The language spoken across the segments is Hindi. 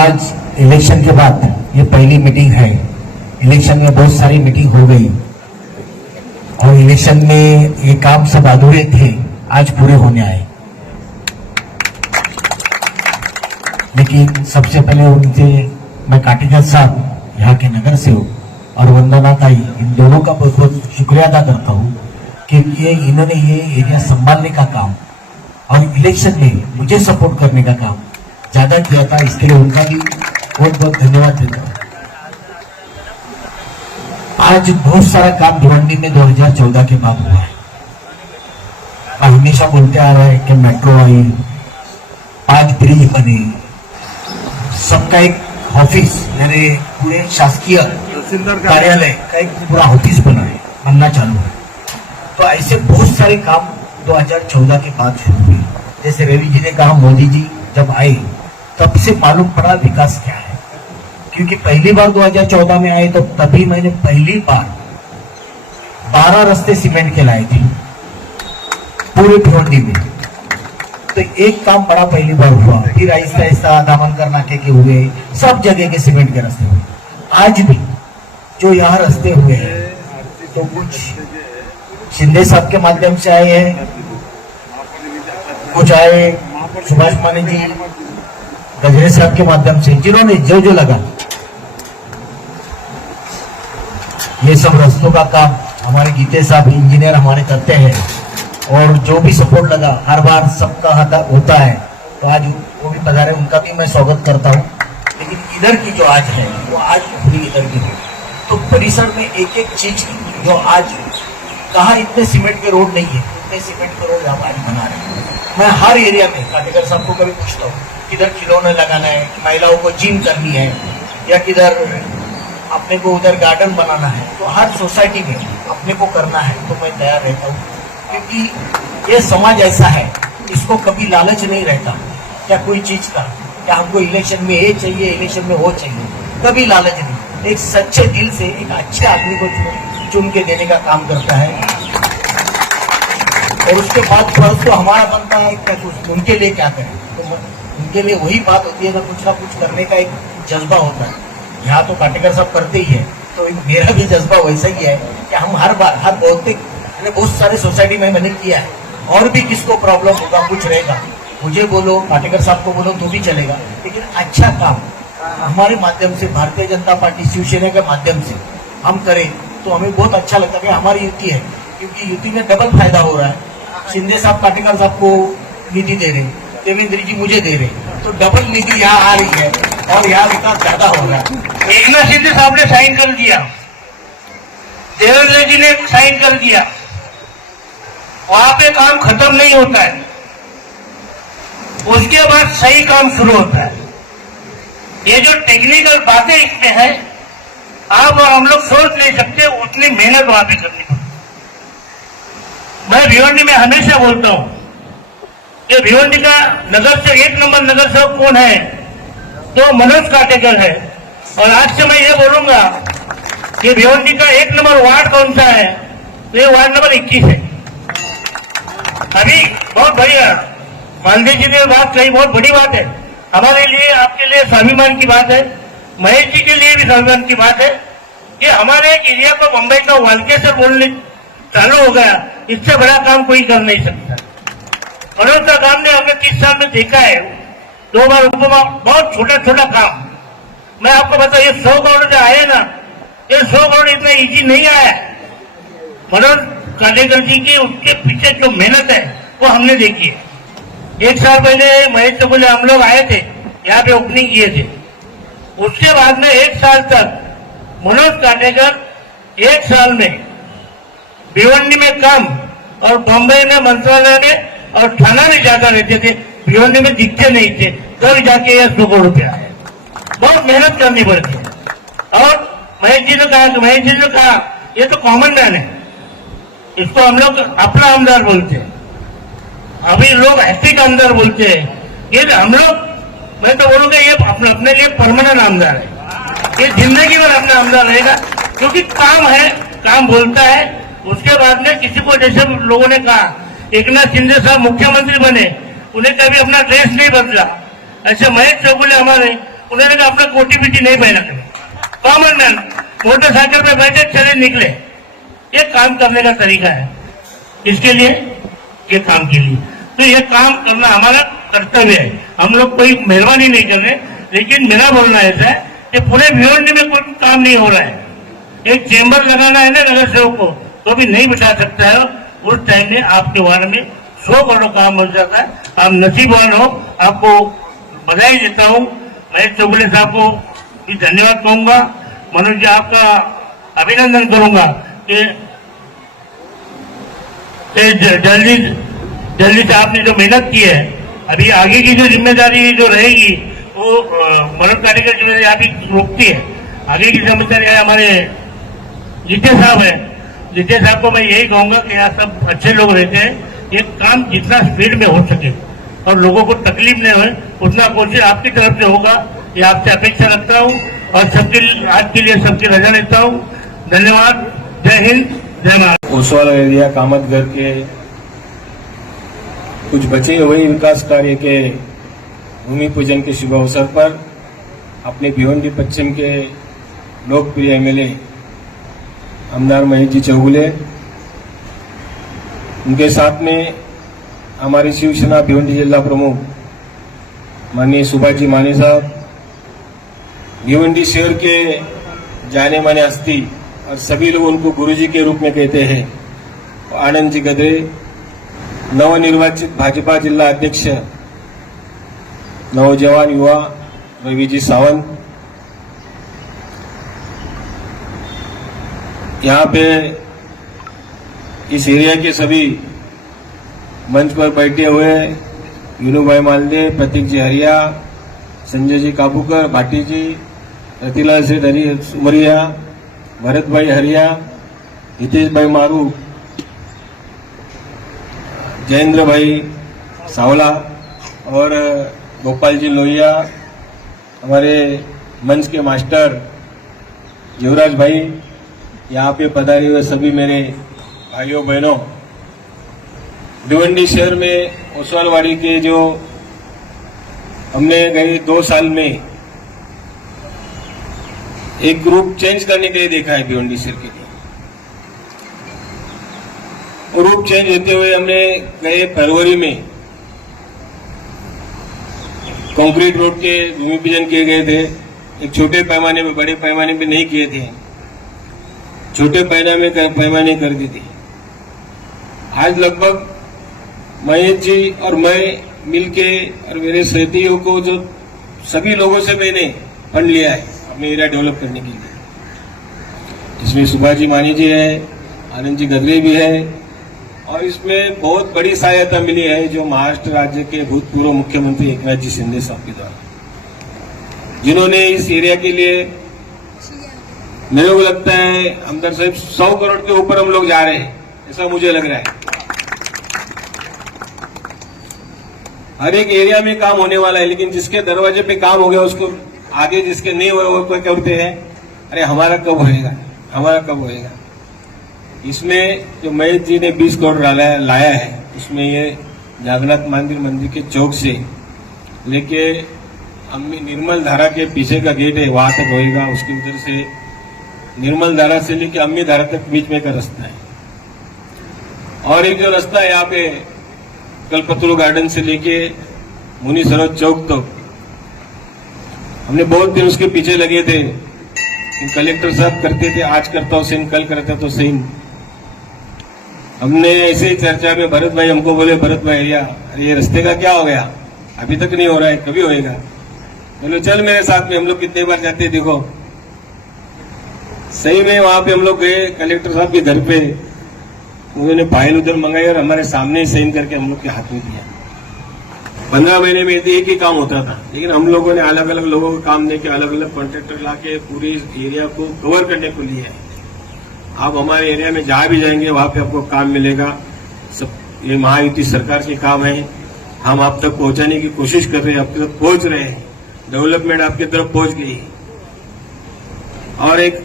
आज इलेक्शन के बाद ये पहली मीटिंग है। इलेक्शन में बहुत सारी मीटिंग हो गई और इलेक्शन में ये काम सब अधूरे थे, आज पूरे होने आए। लेकिन सबसे पहले उनसे मैं काटेकर साहब, यहाँ के नगर सेवक और वंदना ताई, इन दोनों का बहुत बहुत शुक्रिया अदा करता हूँ कि इन्होंने ये एरिया संभालने का काम और इलेक्शन में मुझे सपोर्ट करने का काम ज्यादा किया था। इसके लिए उनका भी बहुत बहुत धन्यवाद देता हूँ। आज बहुत सारा काम भिवंडी में 2014 के बाद हुआ है। हमेशा बोलते आ रहा है कि मेट्रो आई, 5 ब्रिज बने, सबका एक ऑफिस मेरे पूरे शासकीय कार्यालय का एक पूरा ऑफिस बनना चालू है। तो ऐसे बहुत सारे काम 2014 के बाद शुरू हुए। जैसे रवि जी ने कहा, मोदी जी जब आए तब से मालूम पड़ा विकास क्या है, क्योंकि पहली बार 2014 में आए तो तभी मैंने पहली बार 12 रास्ते सीमेंट के लाए थे पूरे भिवंडी में। तो एक काम बड़ा पहली बार हुआ, फिर आहिस्ता आहिस्ता दामनकर नाके के हुए, सब जगह के सीमेंट के रास्ते हुए। आज भी जो यहाँ रास्ते हुए हैं तो कुछ शिंदे साहब के माध्यम से आए हैं, कुछ आए सुभाष माने जी गजरे साहब के माध्यम से, जिन्होंने जो जो लगा ये सब रास्तों का काम हमारे गीते साहब इंजीनियर हमारे करते हैं। और जो भी सपोर्ट लगा हर बार सबका होता है। तो आज वो भी पधारे, उनका भी मैं स्वागत करता हूँ। लेकिन इधर की जो आज है वो आज पूरी इधर की है। तो परिसर में एक एक चीज जो आज कहा इतने सीमेंट के रोड नहीं है, इतने सीमेंट के रोड हम आज बना रहे हैं। मैं हर एरिया में काटेकर साहब को कभी पूछता हूँ, किधर खिलौने लगाना है, महिलाओं को जिम करनी है, या किधर अपने को उधर गार्डन बनाना है, तो हर सोसाइटी में अपने को करना है तो मैं तैयार रहता हूँ। क्योंकि ये समाज ऐसा है, इसको कभी लालच नहीं रहता क्या कोई चीज का, क्या हमको इलेक्शन में ये चाहिए, इलेक्शन में वो चाहिए, कभी लालच नहीं। एक सच्चे दिल से एक अच्छे आदमी को चुन के देने का काम करता है। और उसके बाद फर्ज तो हमारा बनता है क्या उनके लिए क्या करें। तो उनके लिए वही बात होती है ना कुछ करने का एक जज्बा होता है। यहाँ तो काटेकर सब करते ही है, तो मेरा भी जज्बा वैसा ही है कि हम हर बार बहुत सारे सोसाइटी में मैंने किया है। और भी किसको प्रॉब्लम होगा, कुछ रहेगा, मुझे बोलो, काटेकर साहब को बोलो तो भी चलेगा। लेकिन अच्छा काम हमारे माध्यम से, भारतीय जनता पार्टी शिवसेना के माध्यम से हम करें तो हमें बहुत अच्छा लगता है कि हमारी युति है। क्योंकि युति में डबल फायदा हो रहा है। शिंदे साहब काटेकर साहब को निधि दे रहे, देवेंद्र जी मुझे दे रहे, तो डबल निधि यहाँ आ रही है और यहाँ विकास ज्यादा हो रहा है। एकनाथ शिंदे साहब ने साइन कर दिया, देवेंद्र जी ने साइन कर दिया, वहां पे काम खत्म नहीं होता है, उसके बाद सही काम शुरू होता है। ये जो टेक्निकल बातें इसमें है, आप और हम लोग सोच नहीं सकते, उतनी मेहनत वहां पे करनी पड़ती। मैं भिवंडी में हमेशा बोलता हूं कि भिवंडी का नगर से 1 नंबर नगर सेवक कौन है, तो मनोज काटेकर है। और आज से मैं ये बोलूंगा कि भिवंडी का 1 नंबर वार्ड कौन सा है, तो ये वार्ड नंबर 21 है। अभी बहुत बढ़िया मालवीय जी ने बात कही, बहुत बड़ी बात है हमारे लिए, आपके लिए स्वाभिमान की बात है, महेश जी के लिए भी स्वाभिमान की बात है कि हमारे एक एरिया को मुंबई का वाल्के से बोलने चालू हो गया। इससे बड़ा काम कोई कर नहीं सकता। मनोज का काम ने हमने 30 साल में देखा है, 2 बार उपमा, बहुत छोटा छोटा काम। मैं आपको बता, ये 100 करोड़ जो आए ना, ये 100 करोड़ इतना इजी नहीं आया। मनोज काटेकर जी की उसके पीछे जो मेहनत है वो हमने देखी है। 1 साल पहले महेश से बोले हम लोग आए थे, यहाँ पे ओपनिंग किए थे। उसके बाद में 1 साल तक मनोज काटेकर 1 साल में भिवंडी में कम और बॉम्बे में, मंत्रालय में और थाना में ज्यादा रहते थे, भिवंडी में दिखते नहीं थे। तब जाके ये 100 करोड़ रुपया है। बहुत मेहनत करनी पड़ती है। और महेश जी ने कहा ये तो कॉमन मैन है, इसको हम लोग अपना आमदार बोलते हैं, अभी लोग हैट्रिक आमदार बोलते हैं। ये हम लोग, मैं तो बोलूंगा ये अपने लिए परमानेंट आमदार है, ये जिंदगी भर अपना आमदार रहेगा। क्योंकि काम है, काम बोलता है। उसके बाद में किसी को, जैसे लोगों ने कहा एकनाथ शिंदे साहब मुख्यमंत्री बने, उन्हें कभी अपना ड्रेस नहीं बदला, ऐसे महेश चौगुले हमारे उन्होंने कहा अपना कोटी पीटी नहीं पहना करें, कॉमन मैन मोटरसाइकिल पे बैठे चले निकले। ये काम करने का तरीका है। इसके लिए, ये काम के लिए, तो ये काम करना हमारा कर्तव्य है। हम लोग कोई मेहरबानी नहीं कर रहे, लेकिन मेरा बोलना ऐसा है कि पूरे भिवंडी में कोई काम नहीं हो रहा है। एक चेंबर लगाना है ना नगर सेवक को, तो भी नहीं बिठा सकता है। उस टाइम में आपके वार्ड में 100 करोड़ काम हो जाता है। आप नसीबवान हो, आपको बधाई देता हूँ। महेश चौगुले साहब को भी धन्यवाद कहूंगा। मनोज जी, आपका अभिनंदन करूंगा कि जल्दी से आपने जो मेहनत की है, अभी आगे की जो जिम्मेदारी जो रहेगी वो मनोज कारीगर जिम्मेदारी आप ही रोकती है। आगे की जिम्मेदारी हमारे जीते साहब है। जीते साहब को मैं यही कहूंगा कि यहाँ सब अच्छे लोग रहते हैं। ये काम जितना स्पीड में हो सके और लोगों को तकलीफ नहीं हो, उतना कोशिश आपकी तरफ से होगा, ये आपसे अपेक्षा रखता हूँ। और सबके आज के लिए सबकी रजा लेता हूँ। धन्यवाद। जय हिंद, जय महाराष्ट्र। ओसवाल एरिया कामतगढ़ के कुछ बचे हुए विकास कार्य के भूमि पूजन के शुभ अवसर पर अपने भिवंडी पश्चिम के लोकप्रिय एमएलए आमदार महेश जी चौगुले, उनके साथ में हमारी शिवसेना भिवंडी जिला प्रमुख माननीय सुभाष जी माने साहब, भिवंडी शहर के जाने माने हस्ती और सभी लोग उनको गुरुजी के रूप में कहते हैं, आनंद जी गदरे, नवनिर्वाचित भाजपा जिला अध्यक्ष नौजवान युवा रवि जी सावंत, यहाँ पे इस एरिया के सभी मंच पर बैठे हुए विनू भाई मालदे, प्रतीक जी हरिया, संजय जी काबूकर, भाटी जी, रतिलाल सेठ उमरिया, भरत भाई हरिया, हितेश भाई मारू, जयेंद्र भाई सावला और गोपाल जी लोहिया, हमारे मंच के मास्टर युवराज भाई, यहाँ पे पधारे हुए सभी मेरे भाइयों बहनों, भिवंडी शहर में ओसवालवाड़ी के जो हमने गए 2 साल में एक ग्रुप चेंज करने के लिए देखा है भिवंडी शहर के लिए। ग्रुप चेंज होते हुए हमने गए फरवरी में कंक्रीट रोड के भूमि पूजन किए गए थे। एक छोटे पैमाने में, बड़े पैमाने पे नहीं किए थे, छोटे पैमाने कर दी थी। आज लगभग महेश जी और मैं मिलके और मेरे सहयोगियों को जो सभी लोगों से मैंने फंड लिया है अपने एरिया डेवलप करने के लिए। इसमें सुभाष जी मानी जी है, आनंद जी गदरे भी है और इसमें बहुत बड़ी सहायता मिली है जो महाराष्ट्र राज्य के भूतपूर्व मुख्यमंत्री एकनाथ जी शिंदे साहब के द्वारा, जिन्होंने इस एरिया के लिए, मेरे को लगता है आमदार साहब 100 करोड़ के ऊपर हम लोग जा रहे हैं, ऐसा मुझे लग रहा है। हर एक एरिया में काम होने वाला है, लेकिन जिसके दरवाजे पे काम हो गया उसको आगे जिसके नहीं हो रहा वो क्या करते हैं, अरे हमारा कब होएगा, हमारा कब होएगा। इसमें जो महेश जी ने 20 करोड़ लाया है, उसमें ये जागन्नाथ मंदिर के चौक से लेके अम्मी निर्मल धारा के पीछे का गेट है वहां तक होएगा। उसकी उधर से निर्मल धारा से लेके अम्मी धारा तक बीच में का रास्ता है। और एक जो रास्ता है यहाँ पे कल्पतरु गार्डन से लेके मुनि सरोवर चौक तक, हमने बहुत दिन उसके पीछे लगे थे। कलेक्टर साहब करते थे, आज करता हूं सेम, कल करता तो सेम। हमने ऐसे ही चर्चा में भरत भाई हमको बोले, भरत भाई भैया अरे ये रास्ते का क्या हो गया, अभी तक नहीं हो रहा है, कभी होएगा। बोले चल मेरे साथ में, हम लोग कितने बार जाते देखो। सही में वहां पे हम लोग गए कलेक्टर साहब के घर पे, उन्होंने फाइल उधर मंगाई और हमारे सामने साइन करके हम लोग के हाथ में दिया। 15 महीने में एक ही काम होता था, लेकिन हम लोगों ने अलग अलग लोगों को काम देके अलग अलग कॉन्ट्रैक्टर लाके पूरी एरिया को कवर करने को लिया है। आप हमारे एरिया में जहां भी जाएंगे वहां पे आपको काम मिलेगा। सब ये महायुति सरकार के काम है, हम आप तक पहुंचाने की कोशिश कर रहे हैं, आपके तक पहुंच रहे हैं, डेवलपमेंट आपकी तरफ पहुंच गई है। और एक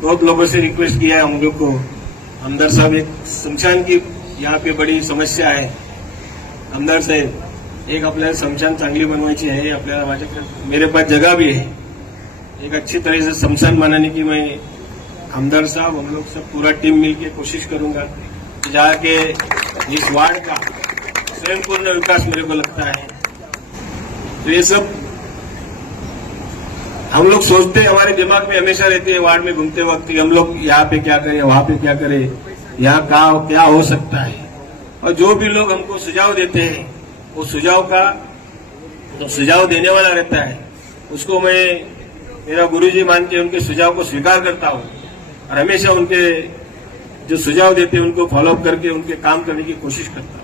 बहुत लोगों से रिक्वेस्ट किया है हम लोग को, आमदार साहब एक शमशान की यहाँ पे बड़ी समस्या है। आमदार साहब एक आपल्याला स्मशान चांगली बनवायची आहे. आपल्याला माझ्याकडे मेरे पास जगह भी है. एक अच्छी तरह से शमशान बनाने की मैं आमदार साहब हम लोग सब पूरा टीम मिलके कोशिश करूंगा जहाँ के इस वार्ड का स्वयंपूर्ण विकास मेरे को लगता है. तो ये सब हम लोग सोचते हमारे दिमाग में हमेशा रहते हैं वार्ड में घूमते वक्त कि हम लोग यहाँ पे क्या करें, वहां पे क्या करें, यहाँ क्या हो सकता है. और जो भी लोग हमको सुझाव देते हैं वो सुझाव का जो सुझाव देने वाला रहता है उसको मैं मेरा गुरुजी मान के उनके सुझाव को स्वीकार करता हूँ और हमेशा उनके जो सुझाव देते हैं उनको फॉलोअप करके उनके काम करने की कोशिश करता हूँ.